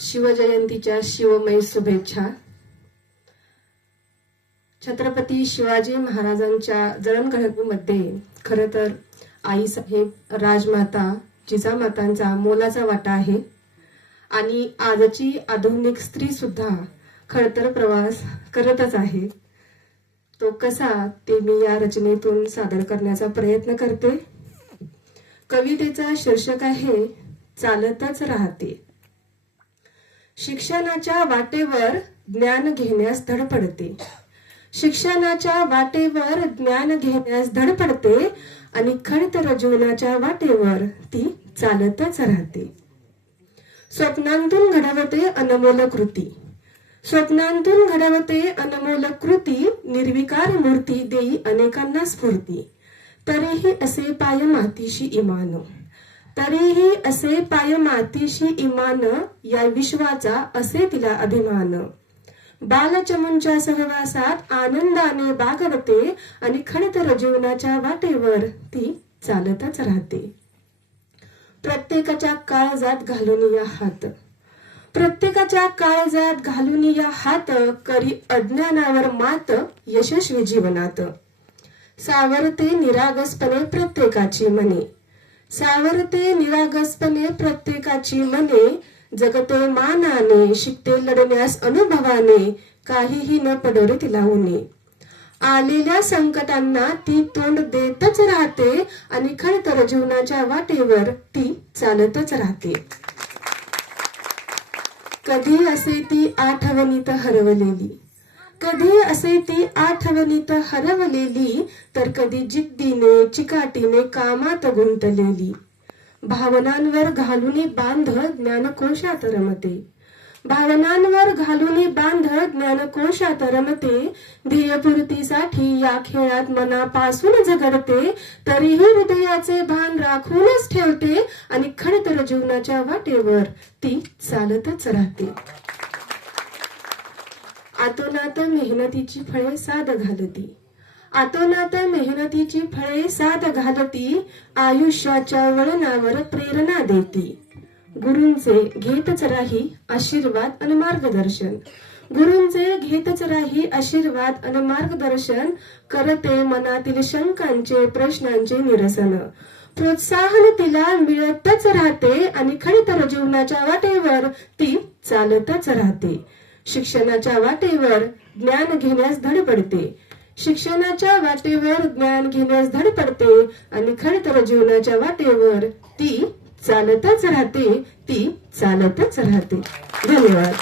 शिवजयंतीच्या शिवमय शुभेच्छा. छत्रपती शिवाजी महाराजांच्या जडणघडणीमध्ये खरं तर आईसाहेब, राजमाता, जिजामातांचा मोलाचा वाटा आहे आणि आजची आधुनिक स्त्री सुद्धा खरं तर प्रवास करतच आहे. तो कसा ते मी या रचनेतून सादर करण्याचा प्रयत्न करते. कवितेचा शीर्षक आहे चालतच राहते. शिक्षणाच्या वाटेवर ज्ञान घेण्यास धडपडते. शिक्षणाच्या वाटेवर ज्ञान घेण्यास धडपडते आणि खडतर जीवनाच्या वाटेवर ती चालतच राहते. स्वप्नांतून घडवते अनमोल कृती. स्वप्नांतून घडवते अनमोल कृती. निर्विकार मूर्ती देई अनेकांना स्फूर्ती. तरीही असे पाय मातीशी इमान. तरीही असे पाय मातीशी इमान. या विश्वाचा असे तिला अभिमान. बालचमूंच्या सहवासात आनंदाने बागडते आणि खडतर जीवनाच्या वाटेवर ती चालतच राहते. प्रत्येकाच्या काळजात घालून या हात. प्रत्येकाच्या काळजात घालून या हात. करी अज्ञानावर मात यशस्वी जीवनात. सावरते निरागसपणे प्रत्येकाची मने. सावरते निरागसपणे प्रत्येकाची मने. जगते मानाने शिकते लढण्यास अनुभवाने. काहीही न पडोरे तिला उणे. आलेल्या संकटांना ती तोंड देतच राहते आणि खडतर जीवनाच्या वाटेवर ती चालतच राहते. कधी असे ती आठवणीत हरवलेली. कधी असे ती आठवणीत हरवलेली. तर कधी जिद्दीने चिकाटीने कामात गुंतलेली. भावनांवर घालूनी बांध ज्ञानकोशात रमते. भावनांवर घालूनी बांध ज्ञानकोशात रमते. ध्येयपूर्तीसाठी या खेळात मनापासून झगडते. तरीही हृदयाचे भान राखूनच ठेवते आणि खडतर जीवनाच्या वाटेवर ती चालतच राहते. आतोनात मेहनतीची फळे साद घालती. आतोनात मेहनतीची फळे साद घालती. आयुष्याच्या वळणावर प्रेरणा देती. गुरूंचे घेतच राही आशीर्वाद आणि मार्गदर्शन. गुरूंचे घेतच राही आशीर्वाद आणि मार्गदर्शन. करते मनातील शंकांचे प्रश्नांचे निरसन. प्रोत्साहन तिला मिळतच राहते आणि खडतर जीवनाच्या वाटेवर ती चालतच राहते. शिक्षणाच्या वाटेवर ज्ञान घेण्यास धडपडते. शिक्षणाच्या वाटेवर ज्ञान घेण्यास धडपडते आणि खडतर जीवनाच्या वाटेवर ती चालतच राहते. ती चालतच राहते. धन्यवाद.